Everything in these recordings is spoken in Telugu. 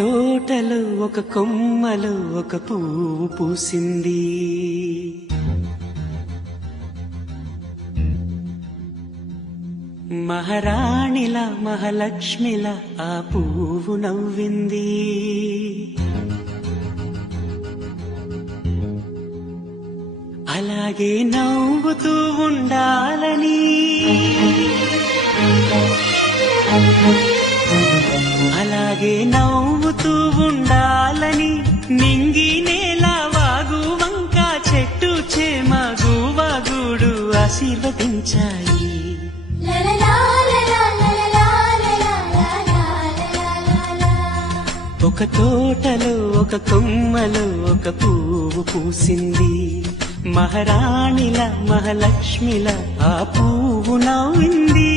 తోటలో ఒక కొమ్మలో ఒక పువ్వు పూసింది. మహారాణిలా మహాలక్ష్మిలా ఆ పువ్వు నవ్వింది. అలాగే నవ్వుతూ ఉండాలని, అలాగే నవ్వుతూ ఉండాలని నింగి నేల వాగు వంక చెట్టు చేమ గువాగుడు ఆశీర్వదించాయి. ఒక తోటలో ఒక కొమ్మలో ఒక పువ్వు పూసింది. మహారాణిలా మహాలక్ష్మిలా ఆ పువ్వు నవ్వింది.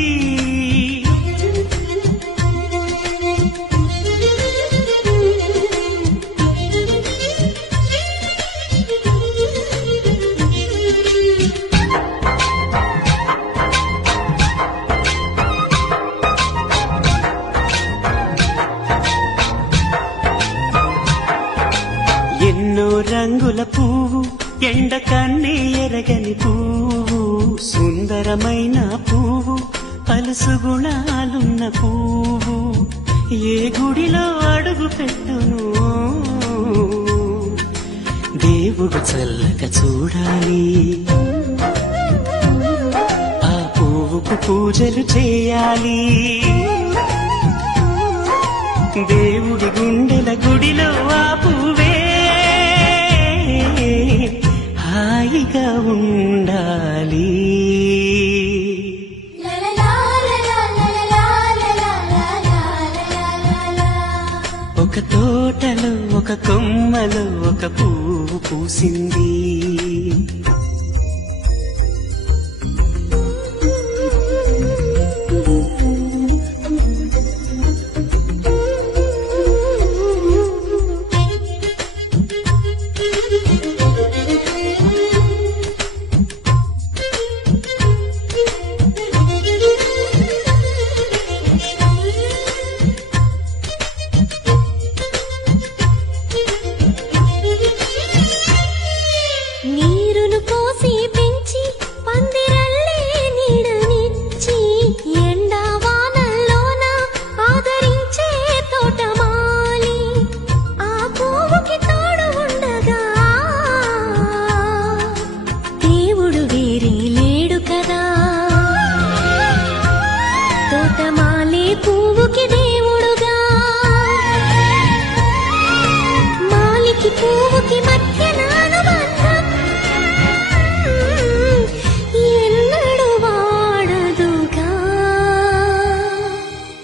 ఎన్నో రంగుల పువ్వు, ఎండ కన్నే ఎరగని పువ్వు, సుందరమైన పువ్వు, పలుసు గుణాలున్న పువ్వు, ఏ గుడిలో అడుగు పెట్టును దేవుడు చల్లగా చూడాలి. ఆ పువ్వుకు పూజలు చేయాలి. దేవుడి గుండెల గుడిలో ఆ పువ్వే హాయిగా ఉండాలి. ఒక తోటలో ఒక కొమ్మలో ఒక పువ్వు పూసింది.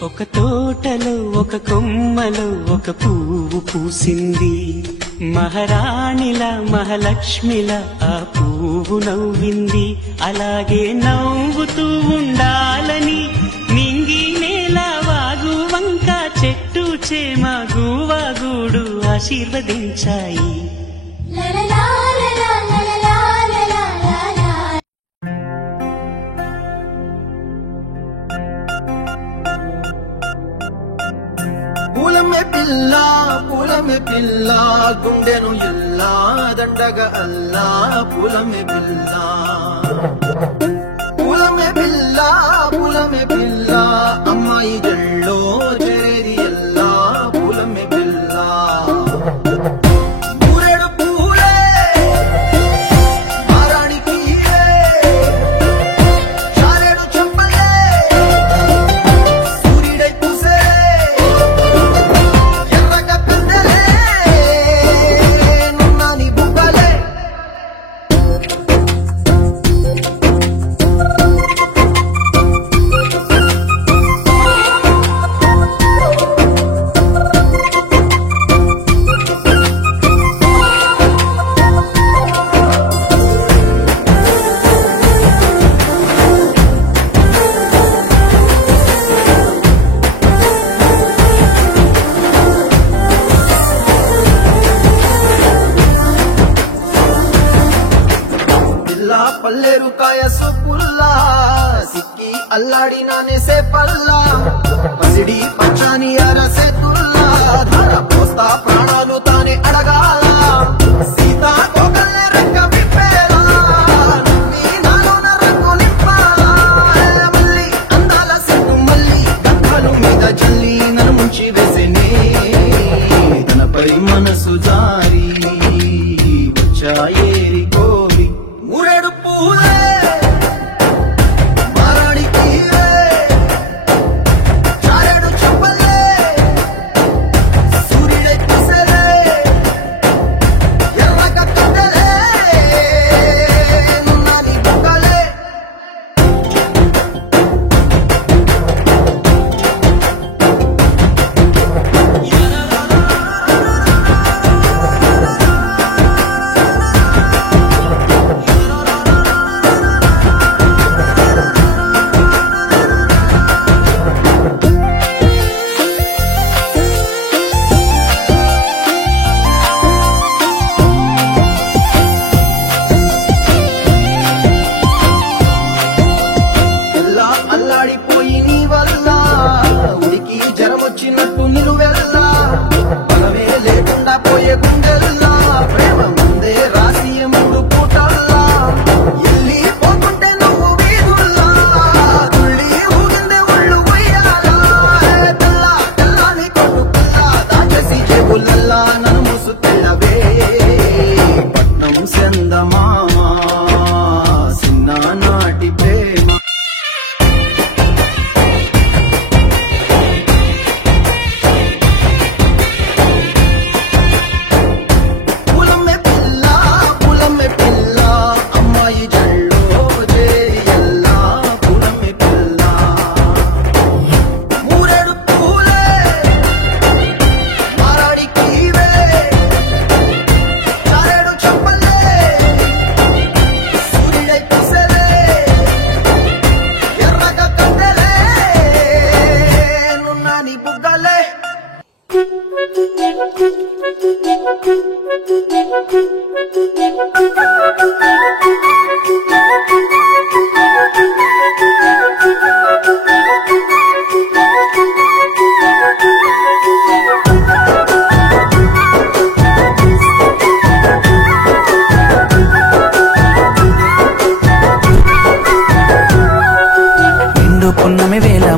ఒక తోటలో ఒక కొమ్మలో ఒక పువ్వు పూసింది. మహారాణిలా మహాలక్ష్మిలా ఆ పువ్వు నవ్వింది. అలాగే నవ్వుతూ ఉండాలని నింగి నేల వాగు వంక చెట్టు చేమ గువాగుడు ఆశీర్వదించాయి. పూలమే పిల్ల గుండెను ఇల్లా దండగ అల్లా. పూలమే పిల్ల పూలమే పిల్ల అమ్మాయి జల్లో చేరేది ఎల్లా. పూలమే పిల్ల పూరేడు పూలే మారాణికి చారేడు చెప్పలే సూర్యుడై పూసే పల్లెరుకాయ సొప్పుల్లా సిక్కి అల్లాడినానే సేపల్లా పసిడి పచ్చని అరసేతుల్లా ధర పోస్తా ప్రాణాలు తానే అడగాల సీతా కోకల్లే రెక్క విప్పేలా నవ్వి నాలోన రంగు నింపాలా మళ్ళీ అందాల సిగ్గు మళ్ళీ గంధాలు మీద జల్లి నన్ను ముంచి వేసేనే తనపై మనసు జారి వచ్చాయేరి కోరి మూరేడు పూలే వచ్చినట్టు నిలువెల్లా బలమే లేకుండా పోయే గుండెల్లా ప్రేమ ముందే రాసి ముందు పూటల్లా ఎల్లి పోతుంటే నువ్వు వీధుల్లా తుళ్ళి ఊగిందే ఒళ్ళు ఉయ్యాలా తెల్ల తెల్లని కొట్టు పిల్ల దాచేసి జేబులల్లా నన్ను మూసు తెల్లవే పట్నం సెందమామా చిన్ననాటి ప్రేమ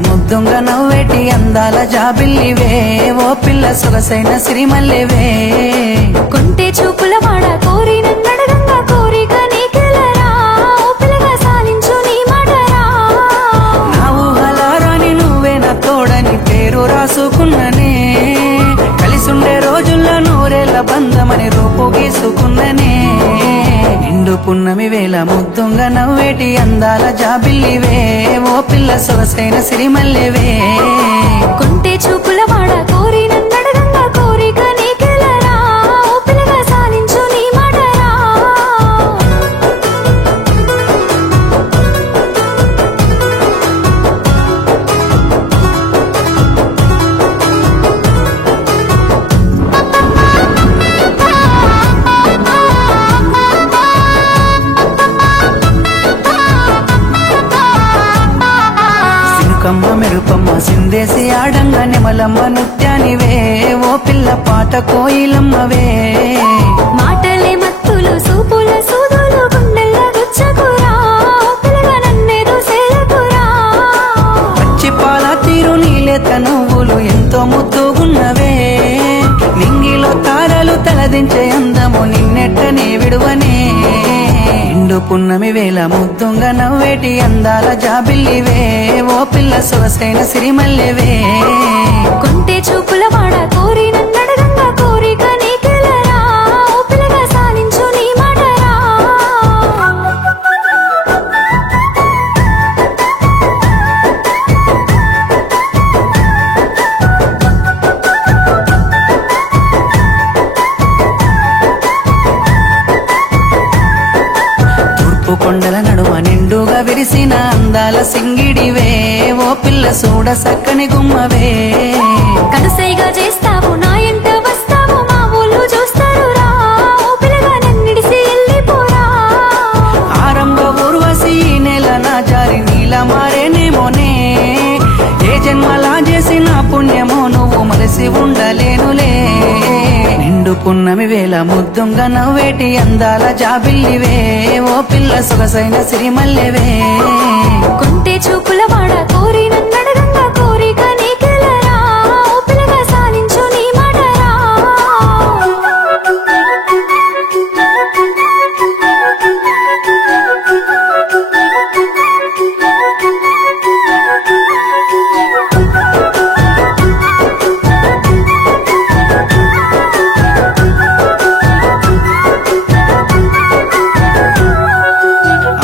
ముద్దుంగ నవ్వేటి అందాల జాబిల్లివే ఓ పిల్ల సొగసైన సిరిమల్లెవే కొంటే చూపుల వాడ కోరి నన్నడగంగా కోరిక నీకెలరా ఓ పిల్లగా సాలించు నీ మాటరా నా ఊహలారాని నువ్వే నా తోడని పేరు రాసుకున్ననే కలిసుండే రోజుల్లో నూరేళ్ల బంధమని రూపు గీసుకున్ననే నిండు పున్నమి వేళ ముద్దుంగ నవ్వేటి అందాల జాబిల్లివే ఓ పిల్ల సొగసైన సిరిమల్లెవే కొంటే చూపుల వాడ కోరి నన్నడగంగా కోరిక నీకెలరా ఓ పిల్లగా సాలించు నీ మాటరా కమ్మ మెరుపమ్మ సిందేసి ఆడంగా నెమలమ్మ నృత్యానివే ఓ పిల్ల పాట కోయిలమ్మవే మాటలే మత్తులు సూపుల సూదులు గుండెల్ల గుచ్చకురా ఓ పిల్లగా నన్నేదో సేలకురా పచ్చి పాల తీరు నీలేత నువ్వులు ఎంతో ముద్దుగున్నవే నింగిలో తారలు తలదించే అందము నిన్నెట్టనే విడువనే నిండు పున్నమి వేళ ముద్దుంగ నవ్వేటి అందాల జాబిల్లివే ఓ పిల్ల సొగసైన సిరిమల్లెవే కొంటే చూపుల వాడ కోరి నన్నడగంగా కోరిక నీకెలరా ఓ పిల్లగా సాలించు నీ మాటరా తూర్పు కొండల నడుమ నిండుగా విరిసిన అందాల సింగిడివే ఓ పిల్ల సూడ సక్కని గుమ్మవే కనుసైగా చేస్తావు నా ఎంట వస్తావు మా ఊళ్ళు చూస్తారు రా ఓ పిల్లగా నన్నిడిసి వెళ్ళిపోరా ఆరంభ ఊర్వశి నెల నా జారి నీల మారేనేమో పున్నమి వేళ ముద్దుంగా నవ్వేటి అందాల జాబిల్లివే ఓ పిల్ల సొగసైన సిరిమల్లెవే కొంటే చూపుల వాడ కోరి నన్నడగంగా కోరిక నీకెలరా ఓ పిల్లగా సాలించు నీ మాటరా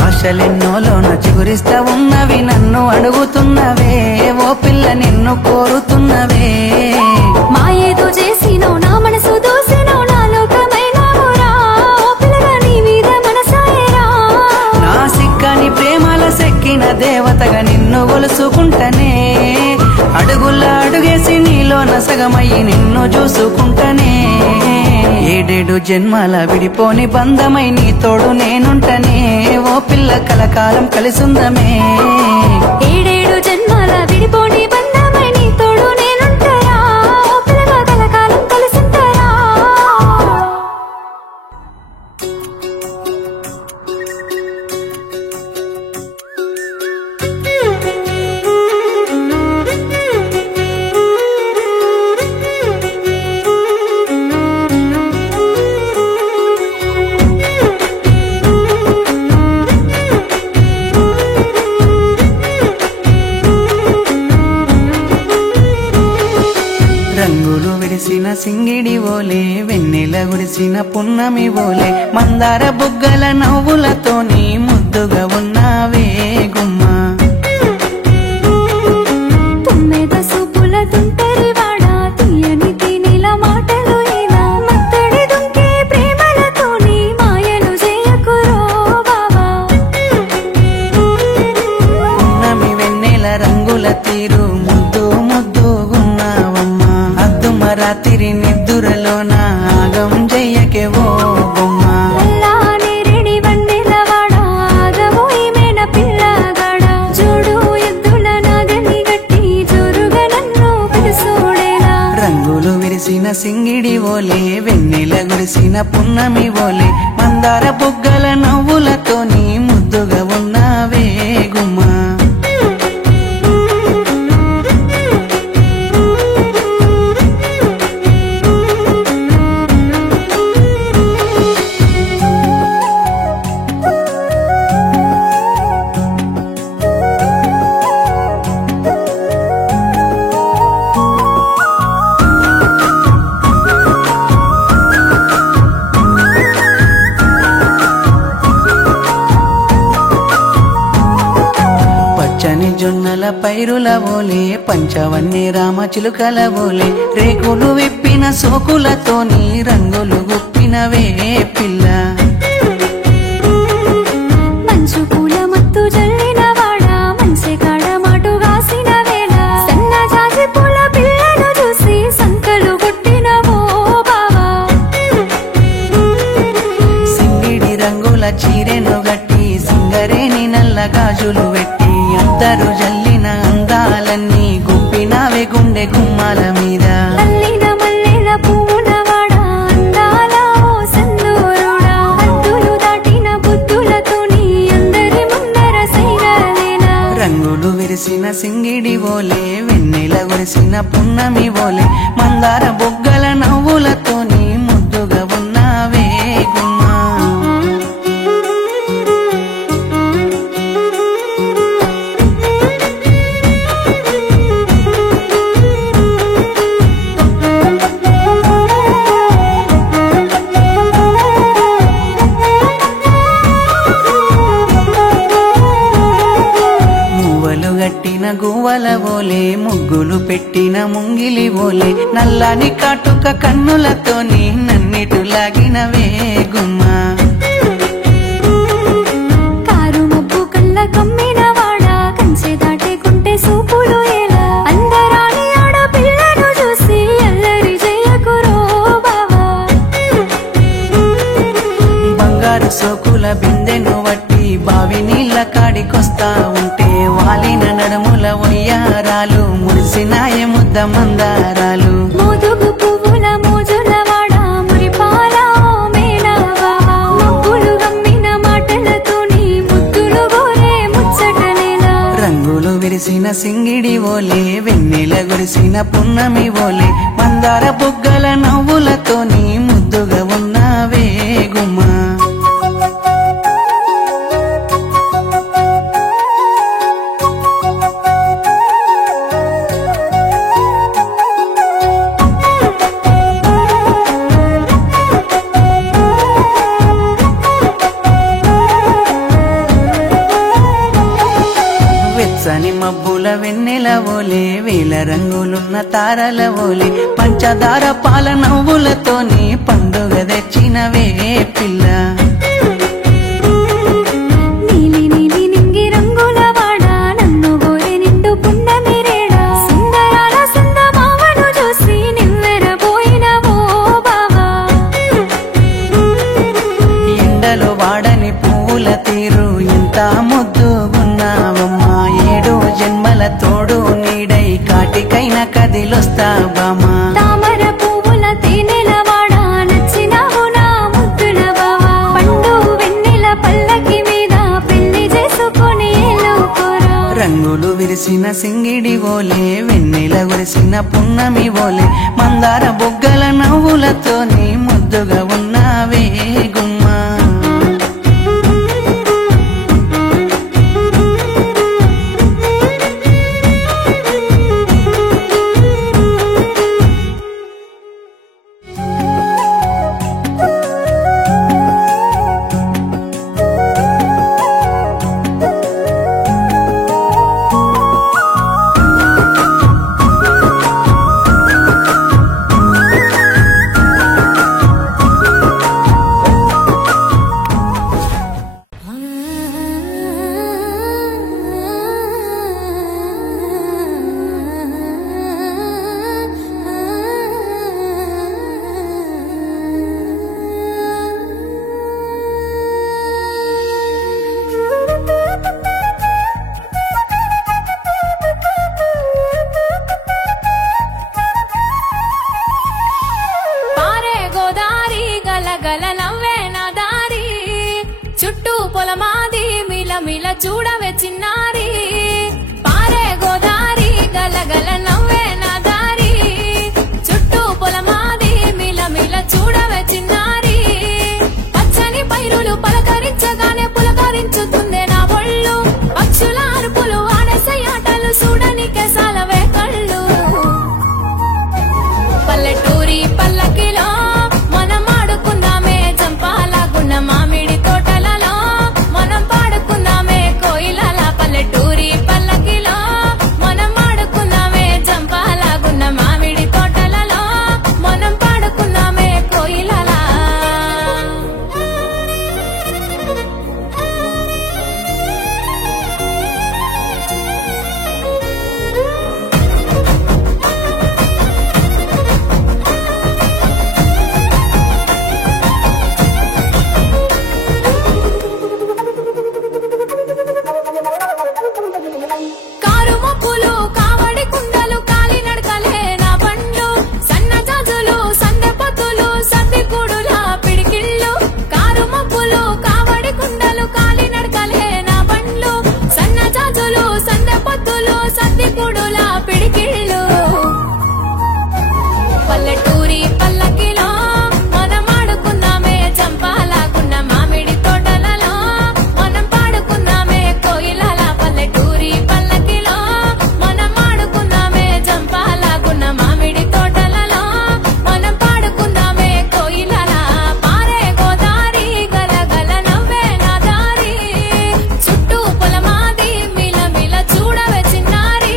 ఆశలెన్నోలోన చిగురిస్తా ఉన్నవి నన్ను అడుగుతున్నవే ఓ పిల్ల నిన్ను కోరుతున్నవే మాయేదో చేసినో నా మనసు దోసినో నా లోకమైనావురా ఓ పిల్లగా నీ మీద మనసాయరా నా సిక్కని ప్రేమల సెక్కిన దేవతగా నిన్ను గొలుసుకుంటనే అడుగుల అడుగేసి నీలోన సగమయ్యి నిన్ను చూసుకుంటనే ఏడేడు జన్మల విడిపోని బంధమై నీ తోడు నేనుంటనే ఓ పిల్ల కలకాలం కలిసుందమే ఏడేడు జన్మాల విడిపోని బంధమై నీ తోడు నేనుంటారా ఓ పిల్లగా కలకాలం కలిసుంటారా రంగులు విడిసిన సింగిడి ఓలే వెన్నెల గుడిసిన పున్నమి ఓలే మందార బుగ్గల నవ్వులతోని ముద్దుగా ఉన్నావే గుమ్మ తుమ్మెద సూపుల తుంటరి వాడా తీయని తినిల మాటలు ఏనా మత్తడి దుంకే ప్రేమలతోని మాయలు చేయకురో బావా పున్నమి వెన్నెల రంగుల తీరు ముద్దు ముద్దుగున్నావమ్మా అద్దుమ రాత్రి నిద్దురలోన ఆగం చెయ్యకే ఓ బొమ్మ అల్లానే రెడి వన్నెల వాడా ఆగబోయి మేన పిల్లగాడా చూడు ఎద్దుల నాగని గట్టి జోరుగా నన్ను పిలుసోడేలా రంగులు విరిసిన సింగిడి ఓలే వెన్నెల గురిసిన పున్నమి ఓలే మందార బుగ్గల నవ్వులతోని ముద్దుగా ఉన్నావే గుమ్మా పచ్చని జొన్నల పైరుల ఓలే పంచవన్నీ రామ చిలుకల ఓలే రేకులు విప్పిన సోకులతోని రంగులు గుప్పినవే పిల్ల మంచు పూల మత్తు జల్లిన వాడా మనసే కాడ మాటు వాసిన వేళ సన్న జాజి పూల పిల్లను చూసి సంకలు కొట్టినవో బావా సింగిడి రంగుల చీరెను గట్టి సింగరేని నల్ల గాజులు పెట్టి అద్దరు జల్లిన అందాలన్నీ గుప్పినవే గుండె గుమ్మాల మీద అల్లిన మల్లెల పువ్వుల వాడా అందాల ఓ సందూరుడా హద్దులు దాటిన బుద్ధులతోని అందరి ముందర సైరాలేనా రంగులు విరిసిన సింగిడి ఓలే వెన్నెల గురిసిన పున్నమి ఓలే మందార బొగ్గల నవ్వులతోని ముద్దుగా ఉన్నావే గుమ్మా మువ్వలు గట్టిన గువ్వల ఓలే ముగ్గులు పెట్టిన ముంగిలి ఓలే నల్లని కాటుక కన్నులతోని నన్నిటు లాగినవే గుమ్మా కారు మబ్బు కళ్ళ కమ్మిన వాడా కంచె దాటేకుంటే సూపులు ఎలా అందరాని ఆడపిల్లను చూసి అల్లరి చేయకురో బావా బంగారు సోకుల బిందెను వట్టి బావి నీళ్ళ కాడికొస్తా ఉంటే వాలిన నడుముల ఒయ్యారాలు మురిసినాయ ముద్ద మందారాలు మోదుగు పువ్వుల మోజుల వాడా మురిప సింగిడి ఓలే వెన్నెల గురిసిన పున్నమి ఓలే మందార బుగ్గల నవ్వులతోని ముద్దుగా ఉన్నావే గుమ్మా వెచ్చని మబ్బుల వెన్నెల ఓలే వేల రంగులున్న తారల ఓలే పంచదార పాల నవ్వులతోని పండుగ తెచ్చినవే పిల్ల నీలి నీలి నింగి రంగుల వాడ నన్ను గోరి నిండు పున్నమి రేడా సుందరాల సుందమావను చూసి నివ్వెరబోయినవో బావా ఎండలో వాడని పువ్వుల తీరు ఎంత ముద్దుగున్నావమ్మా ఏడు జన్మల తోడు నీడై కాటికైన కదిలొస్తా బామా తామర పువ్వుల తేనెల వాడ నచ్చినావు నా ముద్దుల బావా పండు వెన్నెల పల్లకి మీద పెళ్లి చేసుకొని ఎలుకోరా రంగులు విరిసిన సింగిడి ఓలే వెన్నెల గురిసిన పున్నమి ఓలే మందార బొగ్గల నవ్వులతోని ముద్దుగా ఉన్నావే గుమ్మా పారే గోదారి గలగల నవ్వే నా దారి చుట్టూ పొలమాది మిలమిల చూడవే చిన్నారి పారే గోదారి గలగల నవ్వే నా దారి చుట్టూ పొలమాది మిలమిల చూడవే చిన్నారి పచ్చని పైరులు పలకరించగానే పులకరించుతుందే నా ఒళ్ళు పక్షుల అరుపులు ఆడసై ఆటలు చూడని కేసాలవే కళ్ళు పల్లెటూరి పల్లకిలో మనం ఆడుకుందామే జంపాలగున్న మామిడి తోటలలో మనం పాడుకుందామే కోయిలల పల్లెటూరి పల్లకిలో మనం ఆడుకుందామే జంపాలగున్న మామిడి తోటలలో మనం పాడుకుందామే కోయిలల కారు మొప్పులు కావడి కుండలు కాలి నడకలే నా బండ్లు సన్న జాజులు సందె పొత్తులు సద్ది కూడుల పిడికిళ్ళు కారు మొప్పులు కావడి కుండలు కాలి నడకలే నా బండ్లు సన్న జాజులు సందె పొత్తులు సద్ది కూడుల పిడికిళ్ళు పల్లెటూరి పల్లకిలో మనం ఆడుకుందామే జంపాలగున్న మామిడి తోటలలో మనం పాడుకుందామే కోయిలల పల్లెటూరి పల్లకిలో మనం ఆడుకుందామే జంపాలగున్న మామిడి తోటలలో మనం పాడుకుందామే కోయిలల పారే గోదారి గలగల నవ్వే నా దారి చుట్టూ పొలమాది మిలమిల చూడవే చిన్నారి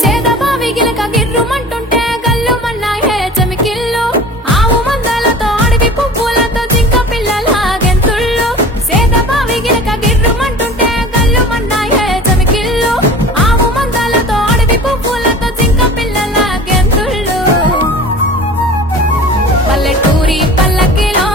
సేదబావి గిలక గిర్రుమంటుంటే గల్లు మన్నాయే చమికిల్లు ఆవు మందలతో అడవి పువ్వులతో జింక పిల్లల గెంతుళ్ళు సేదబావి గిలక గిర్రుమంటుంటే గల్లు మన్నాయే చమికిల్లు ఆవు మందలతో అడవి పువ్వులతో జింక పిల్లల గెంతుళ్ళు పల్లెటూరి పల్లకిలో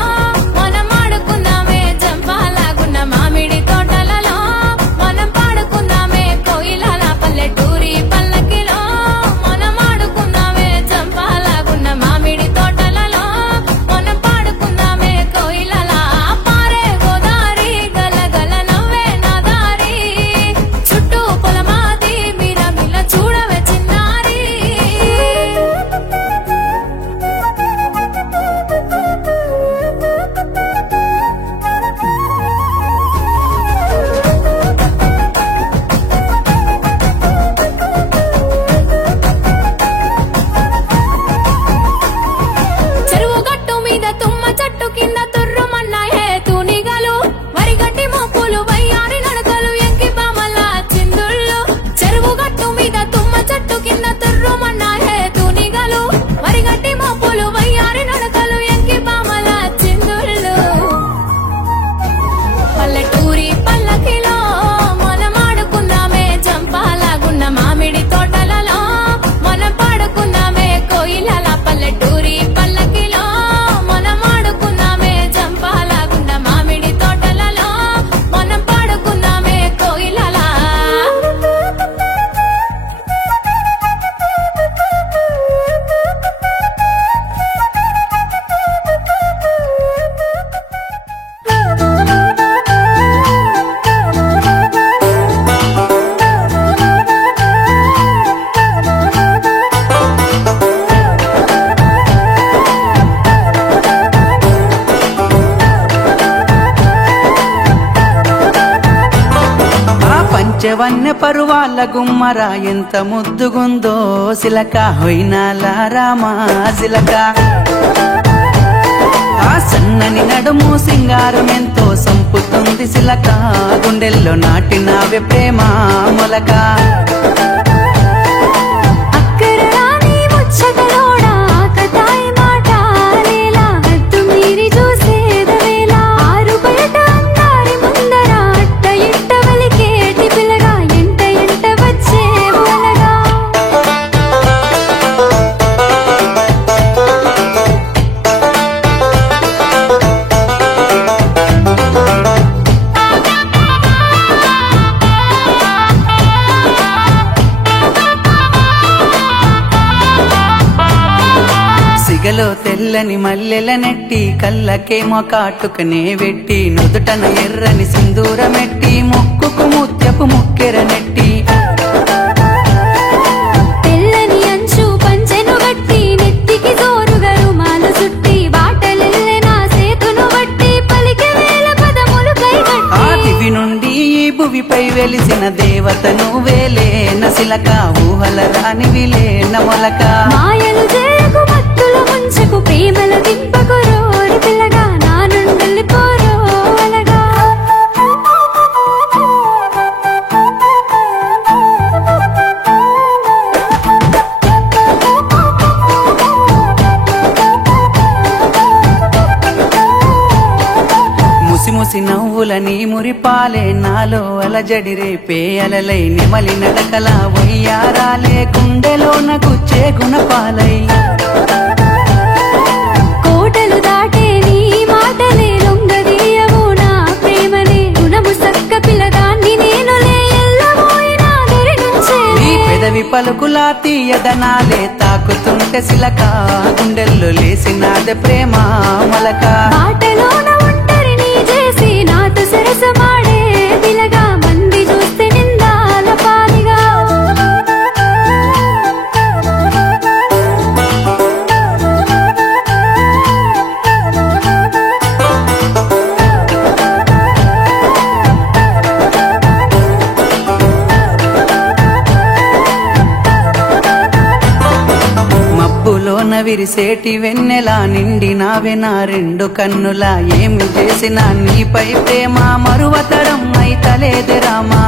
పంచవన్య పరువాల గుమ్మరా ఎంత ముద్దుగుందో సిలక హొయినాల రామా సిలక ఆ సన్నని నడుము సింగారం ఎంతో సంపుతుంది సిలక గుండెల్లో నాటినావే ప్రేమ మొలక సిగలో తెల్లని మల్లెల నెట్టి కళ్ళకేమో కాటుకనే వెట్టి నుదుటన ఎర్రని సింధూరమెట్టి ముక్కుకు ముత్యపు ముక్కెర నెట్టి తెల్లని అంచు పంచెను గట్టి నెత్తికి జోరుగా రుమాలు సుట్టి బాటలెల్లె నా సేతును బట్టి పలికే వేల పదములు కైగట్టి ఆ దివి నుండి ఈ భువిపై వెలిసిన దేవత నువ్వేలే నసిలక ఊహల రానివిలే నమొలక మాయలు జేకు మత్తుల ముంచకు ప్రేమల దింపకు రోరి పిల్లగా నా నుండి పోరో అలగా ముసి ముసి నవ్వులని మురిపాలే నాలో అలజడి రేపే అలలై నెమలి నడకల వయ్యారాలే గుండెలోన గుచ్చే గుణపాలై కోటలు దాటే నీ మాటలే లొంగదీయవు నా ప్రేమనే గుణము సక్క పిల్లదాన్ని నేనులే ఎల్లబోయినా దరి నుంచే నీ పెదవి పలుకులా తీయదనాలే తాకుతుంటే సిలక గుండెల్లో లేసినాదే ప్రేమ మొలక బాటలోన ఒంటరిని చేసి నాతో సరసమాడే పిల్లగా మంది చూస్తే నిందాల పాలిగా మబ్బులోన విరిసేటి వెన్నెలా నిండినావే నా రెండు కన్నులా ఏమి చేసినా నీపై ప్రేమ మరువతరం అయితలేదే రామా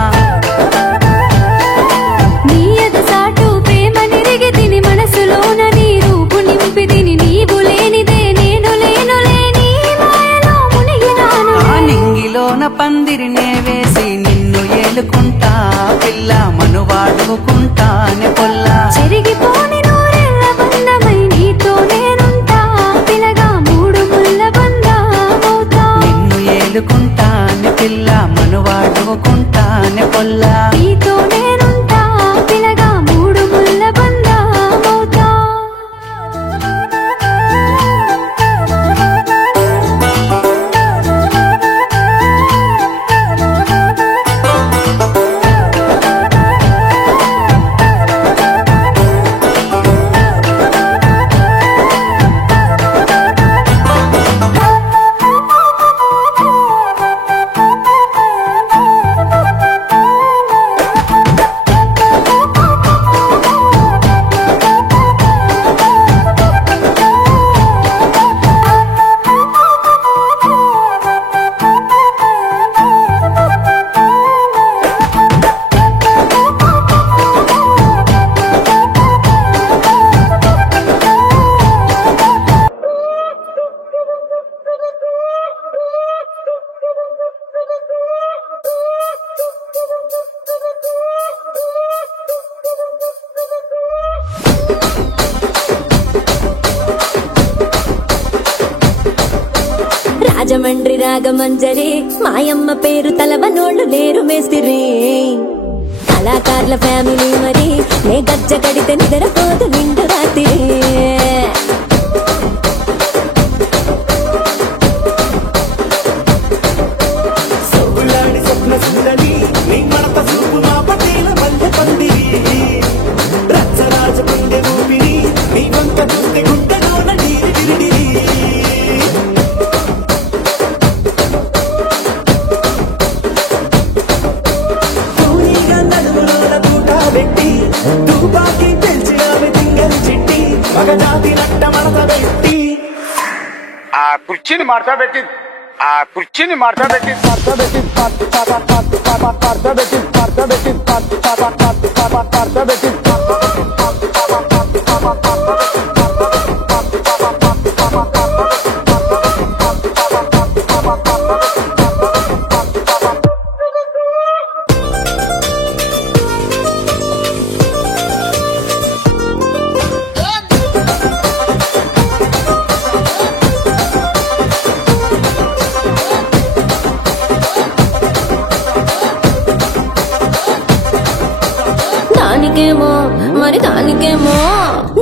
నీ ఎదసాటు ప్రేమ నిరిగి తిని మనసులోన నీ రూపు నింపి తిని నీవు లేనిదే నేను లేనులే నీ మాయలో మునిగినాను ఆ నింగిలోన పందిరినే వేసి నిన్ను ఏలుకుంటా పిల్ల మనువాడుకుంటానే పొల్లా చెరిగిపోని నూరెళ్ళ బంధమై నీతో నేనుంటా పిల్లగా మూడు ముళ్ళ బంధమవుతా నిన్ను ఏలుకుంటానే పిల్ల మనువాడుకుంటానే పొల్లా నీతో నేనుంటా పిల్లగా మూడు ముళ్ళ బంధమవుతా రాజమండ్రి రాగమంజరి మాయమ్మ పేరు తలవనోళ్ళు లేరు మేస్తిరి కళాకారుల ఫ్యామిలీ మరి నే గజ్జ కడితే నిద్రపోదు నిండు రాత్రి పూనిగా జాతి నట్ట మడత పెట్టి ఆ కుర్చీని మార్చబెట్టి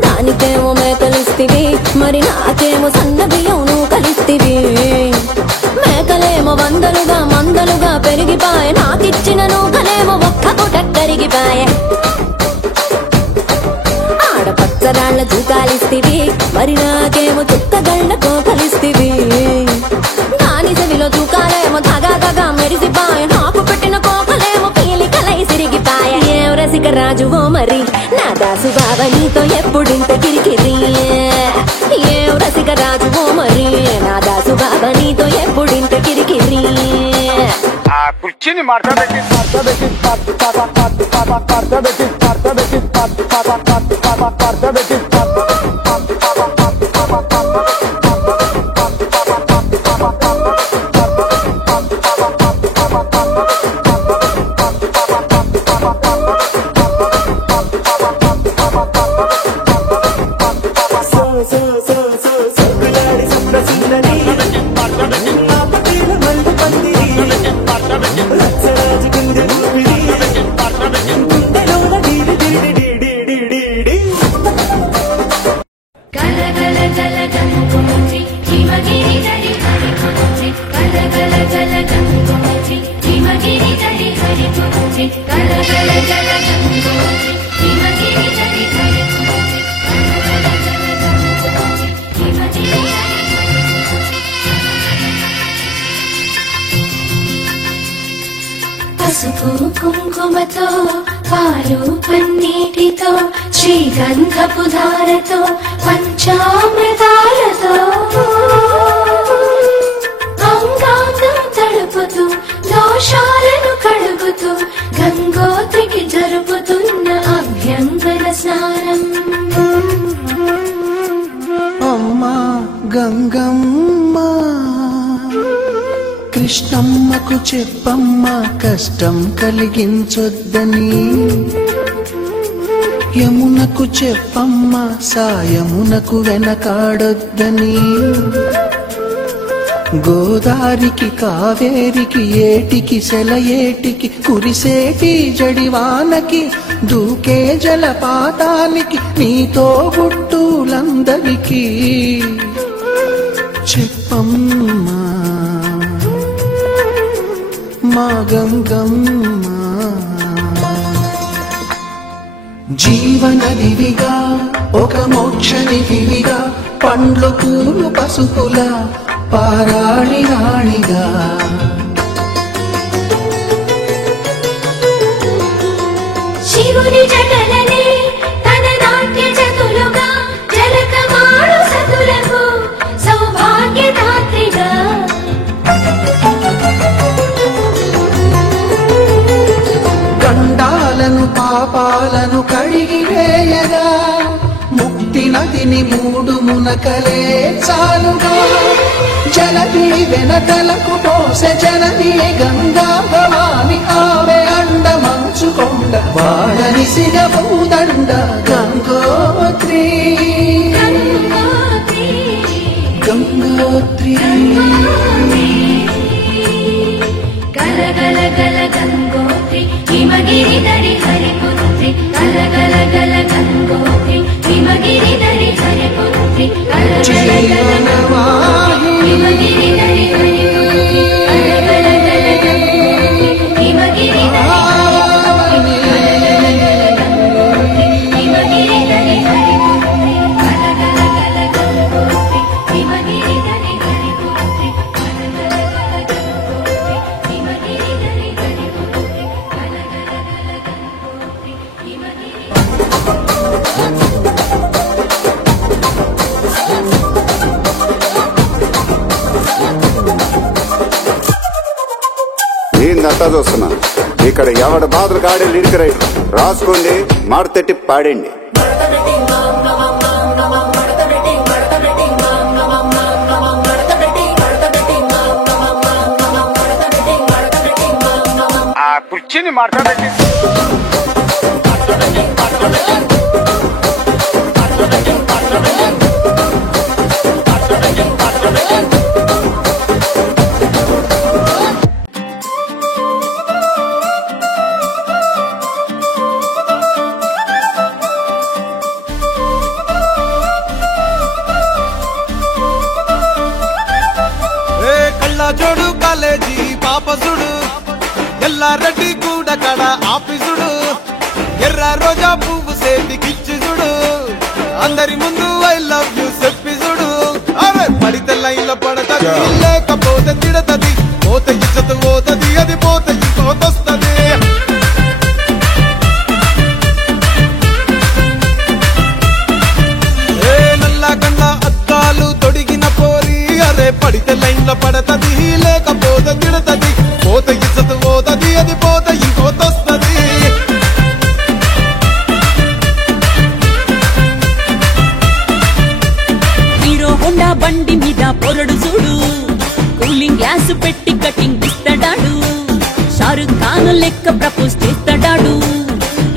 దానికేమో మేకలిస్తివి, మరి నాకేమో సన్న బియ్యం నువ్వు కలిస్తివి. మేకలేమో మందలుగా పెరిగిపాయ, నాకిచ్చిన నూకలేమో ఒక్క పూట కరిగిపాయ. ఆడపచ్చరాళ్ల జూకాలిస్తివి, మరి నాకేమో చుక్కగళ్ళ కోకలిస్తివి. దాని చెవిలో జూకాలేమో తగా మెరిసిపాయ, నాకు పెట్టిన కోకలేమో పీలికలై సిరిగిపాయ. ఏం రసిక రాజువో మరి నా దాసు బాబా నీతో ఎప్పుడింత కిరికిరి. ఏం రసిక రాజువో మరి నా దాసు బాబా నీతో ఎప్పుడింత కిరికిరి. ఆ కుర్చీని మార్చబెట్టి పసుపు కుంకుమతో పాలు పన్నీటితో శ్రీగంధపు ధారతో పంచామృతాలతో అంగాంగం తడుపుతూ దోషాలను కడుగుతూ గంగోత్రికి జరుపుతున్న అభ్యంగన స్నానం. అమ్మా గంగమ్మ కృష్ణమ్మకు చెప్పమ్మా కష్టం కలిగించొద్దని. యమునకు చెప్పమ్మా సాయమునకు వెనకాడొద్దని. గోదారికి కావేరికి ఏటికి సెలయేటికి కురిసేటి జడివానకి దూకే జలపాతానికి నీతో బుట్టులందరికీ చెప్పమ్మా మా గంగమ్మ. జీవనదివిగా ఒక మోక్షనిధివిగా పండ్లు పూలు పసుపుల పారాళి రాణిగా శివుని జటలనే తన నాట్య చతులుగా జలకమాడు సతులకు సౌభాగ్యదాత్రిగా గండాలను పాపాలను కడిగివేయగా ముక్తి నదిని మూడు మునకలే చాలుగా. జలది వెనకలకు పోసె జనని గంగా భవాని ఆమె అండ మంచుకొండ వాడని సిగబూదండ గంగోత్రి గంగోత్రి. గల గల గల గంగోత్రి హిమగిరి దరి హరిపుత్రి. గల గల గల గంగోత్రి హిమగిరి దరి హరిపుత్రి. గల గల గల గంగోత్రి హిమగిరి దరి హరిపుత్రి. గల గల గల గంగోత్రి హిమగిరి దరి హరిపుత్రి. గల గల గల గంగోత్రి హిమగిరి దరి హరిపుత్రి. చూస్తున్నాను. ఇక్కడ ఎవడ బాధలు కాడే లిరిక్ రైట్ రాసుకోండి, మాడతెట్టి పాడండి. ఆ కుర్చీని మాట్లాడబెట్టి జోడు కాలేజీ పాపసుడు ఎల్లారెడ్డి కూడా కడ ఆఫీసుడు ఎర్ర రోజా పువ్వు సేతికిచ్చి చూడు అందరి ముందు ఐ లవ్ యూ చెప్పి చూడు. అరే పడితే లైన్లో పడతది, లేకపోతే తిడతది, పోతే ఇచ్చత పోతది, అది పోతే ఇంకోతొస్తది. ఏ నల్ల గండ్ల అద్దాలు తొడిగిన పోరి, అరే పడితే లైన్లో పడతది, లేకపోతే తిడతది, పోతే ఇచ్చత పోతది, అది పోతే ఇంకోతొస్తది. హీరో హోండా బండి మీద పొరడు చూడు, కూలింగ్ గ్లాస్ పెట్టి కటింగ్ ఇస్తాడాడు, షారుఖ్ ఖాన్ లెక్క ప్రపోజ్ చేస్తాడాడు,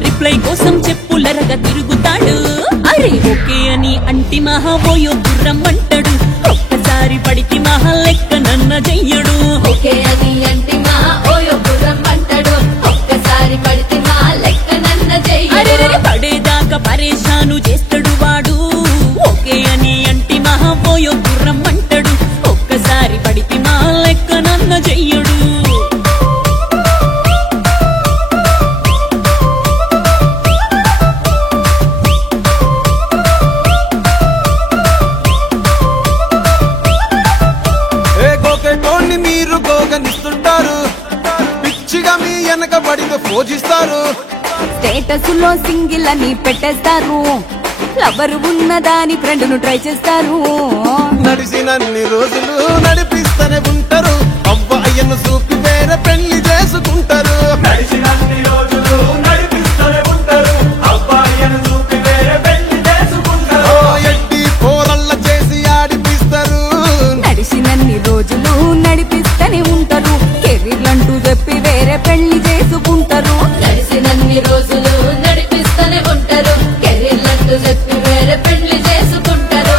రిప్లై కోసం చెప్పులరగా తిరుగుతాడు. అరే ఓకే అని అంటి మహా ఓయో గుర్రం అంటాడు, ఒక్కసారి పడికి మహా లెక్క నన్న చెయ్యడు. ఓకే అని అంటి మా ఓయో గుర్రం అంటాడు, ఒక్కసారి పడితే మా లెక్క నన్న అరే చెయ్యడు. పడేదాకా పరేషాను చేస్తాడు వాడు, ఓకే అని అంటి మహా ఓయో గుర్రం అంటాడు, ఒక్కసారి పడికి మా లెక్క నన్న చెయ్యడు. మీరు గోగనిస్తుంటారు, పిచ్చిగా మీ వెనక పడితో పూజిస్తారు. స్టేటస్ లో సింగిల్ అని పెట్టేస్తారు, లవర్ ఉన్నదాని ఫ్రెండ్ ను ట్రై చేస్తారు. నడిచినన్ని రోజులు నడిపిస్తూనే ఉంటారు, అవ్వయ్యను చూపి వేరే పెళ్లి చేసుకుంటారు. నడిచినన్ని రోజులు నడిపిస్తూనే ఉంటారు, అబ్బాయిని చూపి వేరే పెళ్లి చేసుకుంటారు. ఎట్టి పోరల్ల చేసి ఆడిపిస్తారు, నడిచినన్ని రోజులు నడిపిస్తూనే ఉంటారు, కెరీర్లంటూ చెప్పి వేరే పెళ్లి చేసుకుంటారు. నడిచినన్ని రోజులు నడిపిస్తూనే ఉంటారు, కెరీర్లంటూ చెప్పి వేరే పెళ్లి చేసుకుంటారు.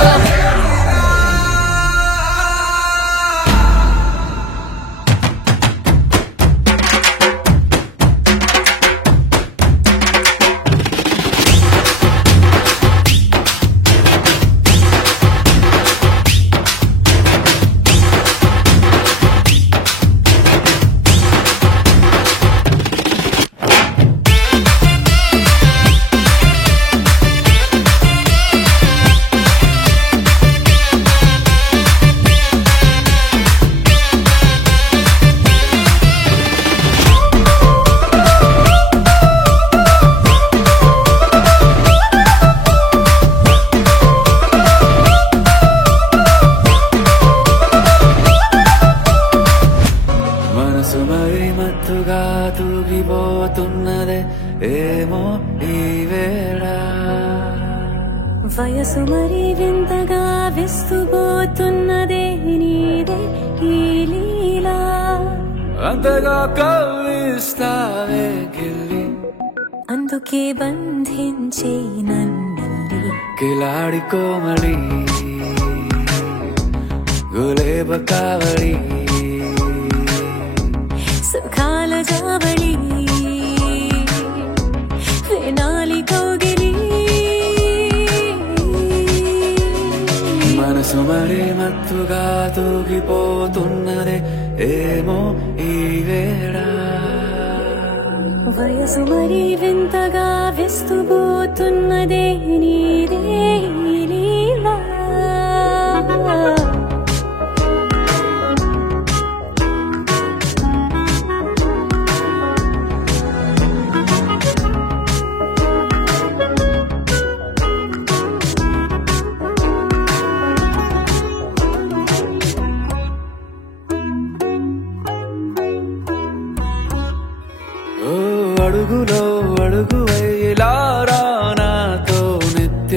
మనసు మరి మత్తుగా తూగిపోతున్నదే ఏమో ఈ వేళ, వయసు మరి వింతగా విస్తుపోతున్నదే నీదే ఈ లీలా. అంతగా కవ్విస్తావే గిల్లి, అందుకే బంధించే నన్ను కిలాడి కోమలి గులేబ కావలి, సుఖాల జాబళి వేనాలి కౌగిలి. మనసు మరి మత్తుగా తూగిపోతున్నదే ఏమో ఈ వేళ, వయసు మరి వింతగా విస్తుపోతున్నదే నీదే ఈ లీలా.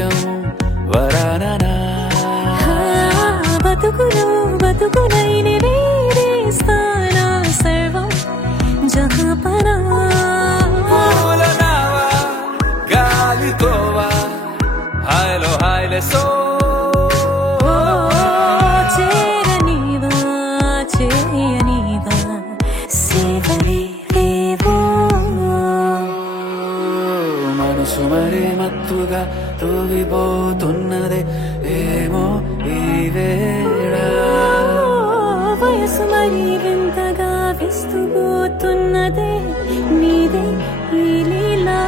నిత్యం వరాననా బతుకులో బతుకులైన వేరేస్తానా సర్వం జహాపనా గాలితోవా హాయ్లో హాయ్లే సో చేరనీవా చేయనీవా సేవలే లేవో మనసు మరే మత్తుగా తూగిపోతున్నదే ఏమో ఈ వేళ వయసు మరి వింతగా విస్తుపోతున్నదే నీదే ఈ లీలా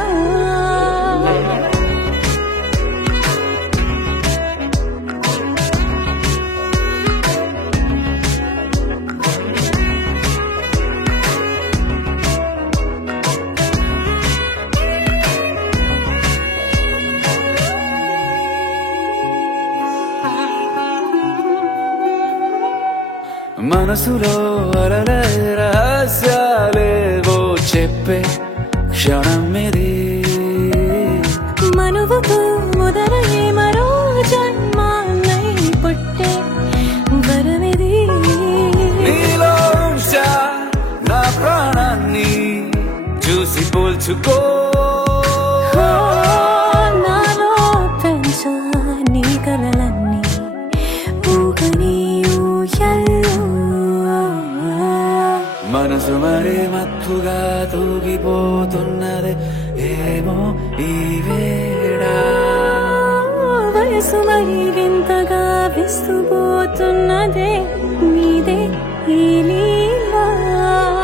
మనసులో అలలే రహస్యాలేవో చెప్పే క్షణం ఇది మనువుకు మొదలయ్యే మరో జన్మాన్నై పుట్టే వరమిది నీలో ఉంచా నా ప్రాణాన్ని చూసి పోల్చుకో నాలో పెంచా నీ కలలన్నీ ఊగని మనసు మరే మత్తుగా తూగిపోతున్నదే ఏమో ఈ వేళ వయసు మరి వింతగా విస్తుపోతున్నదే నీదే ఈ లీలా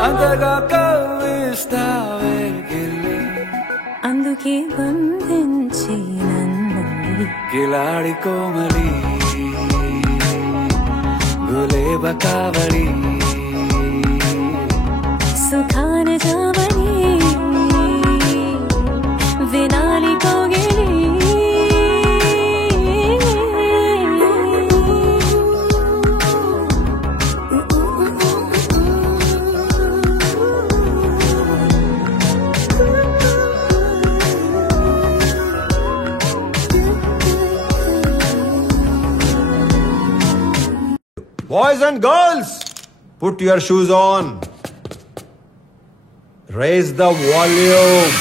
అంతగా కవ్విస్తావే గిల్లి అందుకే బంధించి నన్ను కిలాడి కోమలి గులేబ కావలి సుఖాన జావని వినాలి Kogili Boys and girls, put your shoes on. Raise the volume.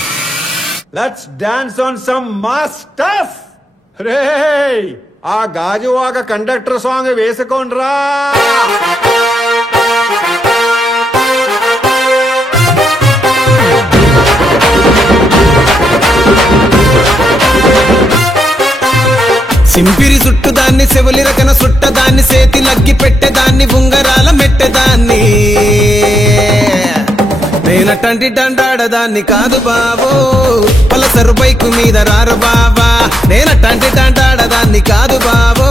Let's dance on some mass stuff. Hey, ఆ గాజువాక కండక్టర్ సాంగ్ వేసుకోండ్రా. సింపిరి చుట్టుదాన్ని చెవులి రకన సుట్టదాన్ని సేతి లగ్గి పెట్టేదాన్ని ఉంగరాల మెట్టేదాన్ని నేనటంటి డండాడదాన్ని కాదు బాబో పలసరు బైకు మీద రారు బాబా నేనటంటి డండాడదాన్ని కాదు బాబో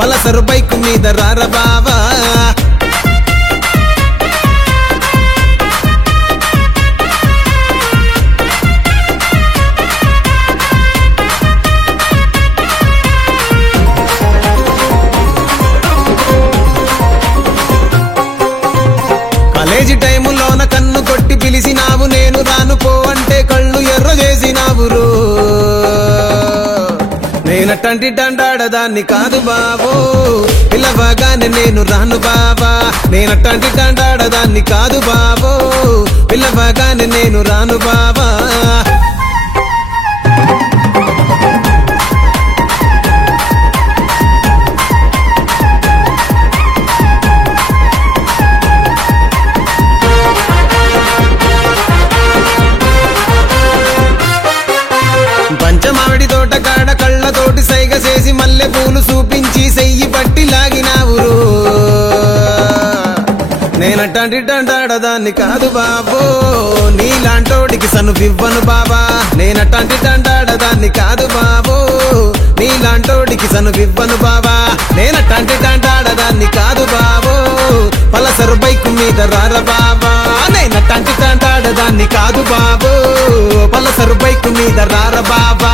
పలసరు బైకు మీద రార బాబా కాలేజీ టైములోన కన్ను కొట్టి పిలిచినావు నేను రాను పో అంటే కళ్ళు ఎర్ర చేసినావు రో నేనటంటి డండాడదాన్ని కాదు బాబో పిల్లవగానే నేను రాను బాబా నేనటంటి డండాడదాన్ని కాదు బాబో పిల్లవగానే నేను రాను బాబా పంచమావిడి తోట కాడ కళ్ళతోటి సైగ చేసి మల్లె పూలు చూపించి సెయ్యి పట్టి లాగినావు నేనటంటి డండాడదాన్ని కాదు బాబో నీలాంటోడికి సనువివ్వను బాబా నేనటంటి డండాడదాన్ని కాదు బాబో నీలాంటోడికి సనువివ్వను బాబా నేనటంటి డండాడదాన్ని కాదు బాబో పలసరు బైకు మీద రార బాబా నేనటంటి డండాడదాన్ని కాదు బాబో పలసరు బైకు మీద రార బాబా